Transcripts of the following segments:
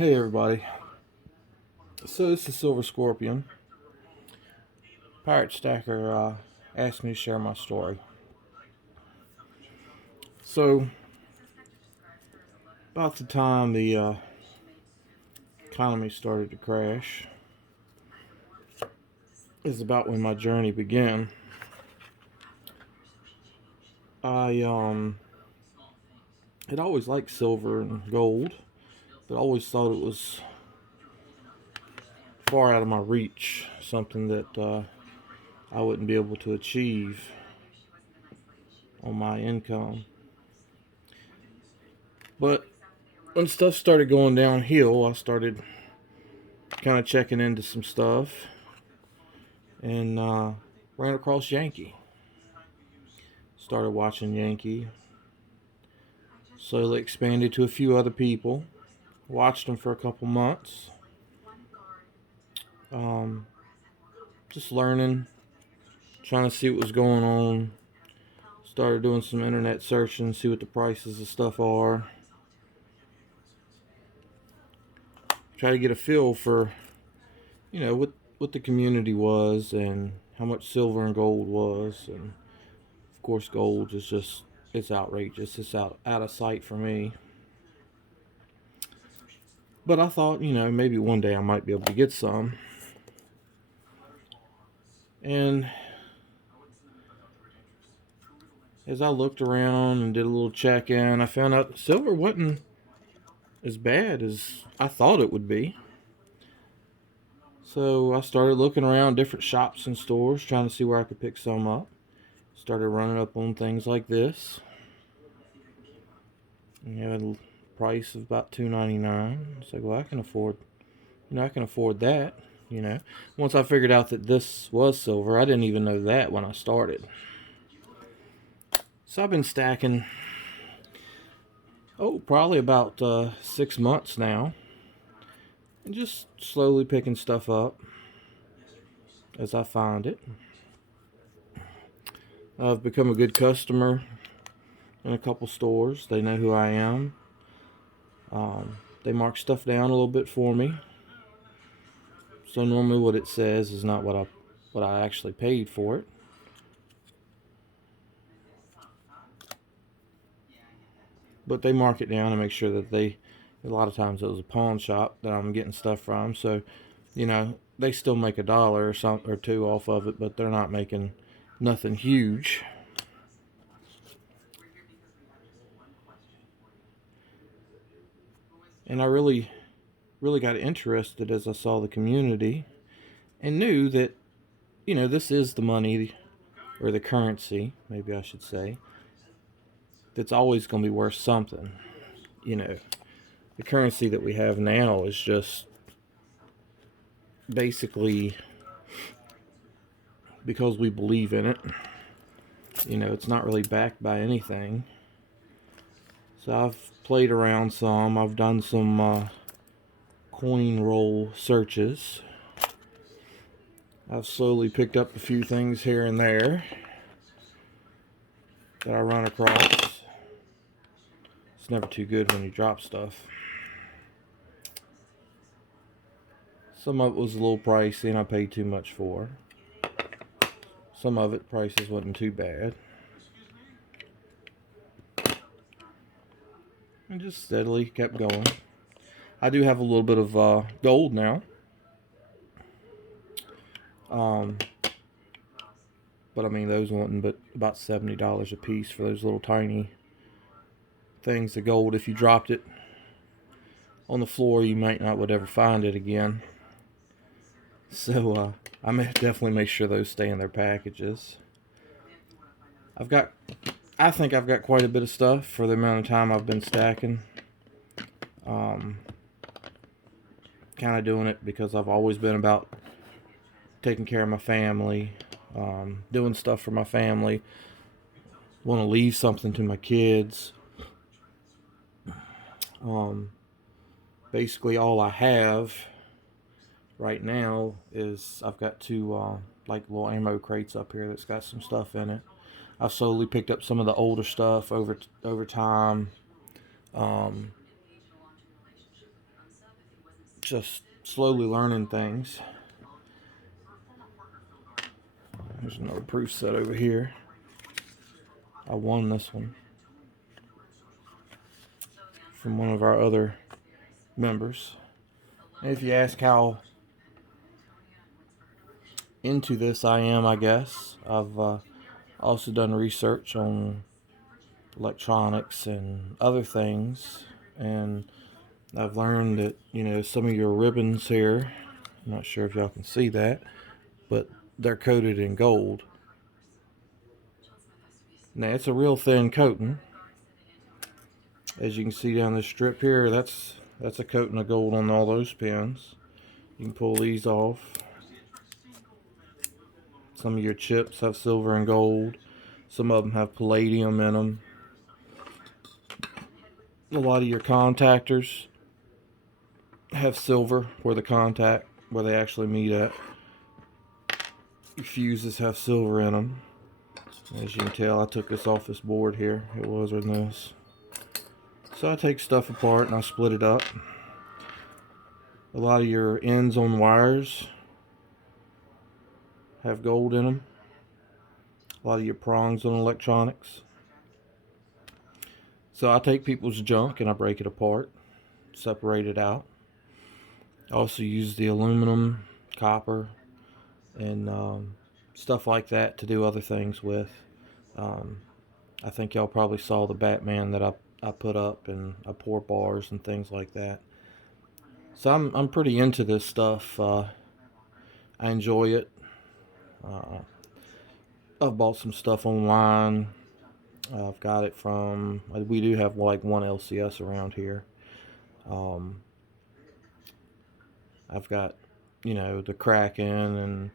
Hey everybody. So this is Silver Scorpion. Pirate Stacker asked me to share my story. So about the time the economy started to crash is about when my journey began. I had always liked silver and gold, but always thought it was far out of my reach, something that I wouldn't be able to achieve on my income. But when stuff started going downhill, I started kind of checking into some stuff and ran across Yankee. Started watching Yankee. Slowly expanded to a few other people. Watched them for a couple months. Um, just learning, trying to see what was going on. Started doing some internet searching, see what the prices of stuff are. Try to get a feel for, what the community was and how much silver and gold was. And of course, gold is just, it's outrageous. It's out of sight for me. But I thought, maybe one day I might be able to get some. And as I looked around and did a little check in, I found out silver wasn't as bad as I thought it would be. So I started looking around different shops and stores, trying to see where I could pick some up. Started running up on things like this. And you had a price of about $2.99. It's like, well, I can afford that. Once I figured out that this was silver, I didn't even know that when I started. So I've been stacking, probably about 6 months now, and just slowly picking stuff up as I find it. I've become a good customer in a couple stores. They know who I am. They mark stuff down a little bit for me. So normally what it says is not what I actually paid for it. But they mark it down and make sure that a lot of times it was a pawn shop that I'm getting stuff from. So, they still make $1 or two off of it, but they're not making nothing huge. And I really, really got interested as I saw the community and knew that, this is the money or the currency, maybe I should say, that's always going to be worth something. The currency that we have now is just basically because we believe in it. It's not really backed by anything. So I've played around some. I've done some coin roll searches. I've slowly picked up a few things here and there that I run across. It's never too good when you drop stuff. Some of it was a little pricey and I paid too much for. Some of it, prices wasn't too bad. And just steadily kept going. I do have a little bit of gold now. But I mean, those wasn't but about $70 a piece for those little tiny things of gold. If you dropped it on the floor, you might not would ever find it again. So I may definitely make sure those stay in their packages. I think I've got quite a bit of stuff for the amount of time I've been stacking. Kind of doing it because I've always been about taking care of my family, doing stuff for my family. Want to leave something to my kids. Basically, all I have right now is I've got two like little ammo crates up here that's got some stuff in it. I've slowly picked up some of the older stuff over time. Um, just slowly learning things. There's another proof set over here. I won this one from one of our other members. And if you ask how into this I am, I guess, I've also done research on electronics and other things, and I've learned that, you know, some of your ribbons here, I'm not sure if y'all can see that, but they're coated in gold. Now, it's a real thin coating. As you can see down this strip here, that's a coating of gold on all those pins. You can pull these off. Some of your chips have silver and gold. Some of them have palladium in them. A lot of your contactors have silver where they actually meet at. Your fuses have silver in them. As you can tell, I took this off this board here. It was in this. So I take stuff apart and I split it up. A lot of your ends on wires have gold in them. A lot of your prongs on electronics. So I take people's junk and I break it apart, separate it out. I also use the aluminum, copper, and stuff like that to do other things with. I think y'all probably saw the Batman that I put up, and I pour bars and things like that. So I'm pretty into this stuff. I enjoy it. I've bought some stuff online. I've got it from, we do have like one LCS around here. I've got, you know, the Kraken and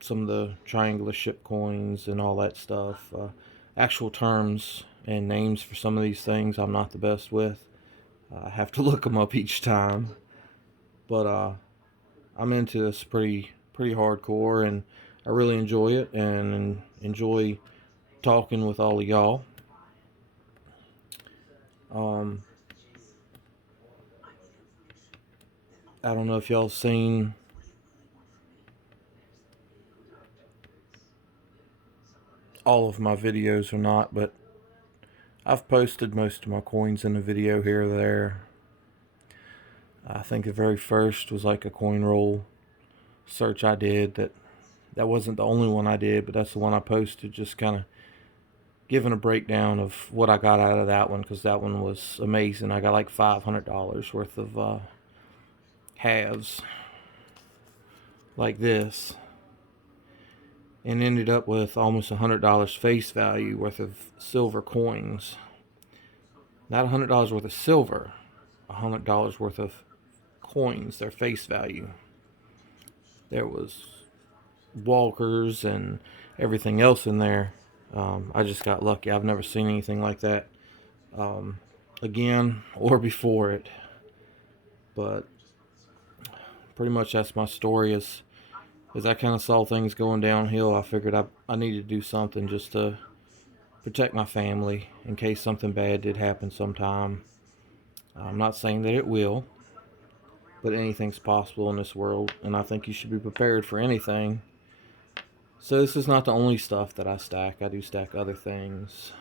some of the triangular ship coins and all that stuff. Actual terms and names for some of these things I'm not the best with. I have to look them up each time. But I'm into this pretty hardcore, and I really enjoy it and enjoy talking with all of y'all. I don't know if y'all seen all of my videos or not, but I've posted most of my coins in the video here or there. I think the very first was like a coin roll search I did. That wasn't the only one I did, but that's the one I posted, just kind of giving a breakdown of what I got out of that one, because that one was amazing. I got like $500 worth of halves like this, and ended up with almost $100 face value worth of silver coins. Not $100 worth of silver, $100 worth of coins, their face value. There was walkers and everything else in there. I just got lucky. I've never seen anything like that again or before it. But pretty much that's my story. As I kind of saw things going downhill, I figured I needed to do something just to protect my family in case something bad did happen sometime. I'm not saying that it will, but anything's possible in this world, and I think you should be prepared for anything. So this is not the only stuff that I stack. I do stack other things.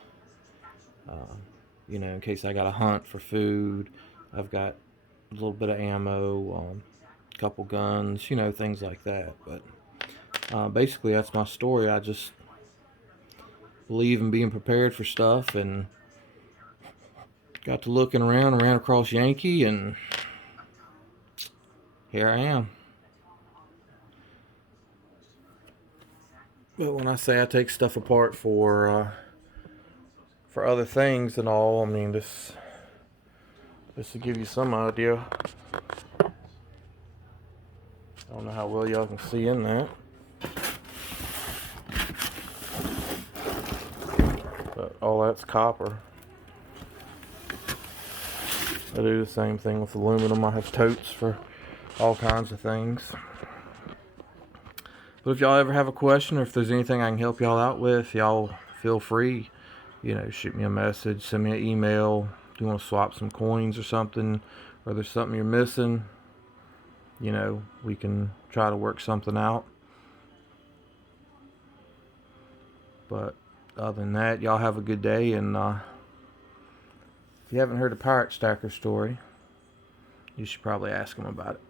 You know, in case I got to hunt for food. I've got a little bit of ammo, a couple guns, you know, things like that. But basically that's my story. I just believe in being prepared for stuff, and got to looking around, ran across Yankee, and here I am. But when I say I take stuff apart for other things and all, I mean this to give you some idea. I don't know how well y'all can see in that, but all that's copper. I do the same thing with aluminum. I have totes for all kinds of things. But if y'all ever have a question, or if there's anything I can help y'all out with, y'all feel free. You know, shoot me a message, send me an email. If you want to swap some coins or something, or there's something you're missing, we can try to work something out. But other than that, y'all have a good day. And if you haven't heard a Pirate Stacker story, you should probably ask them about it.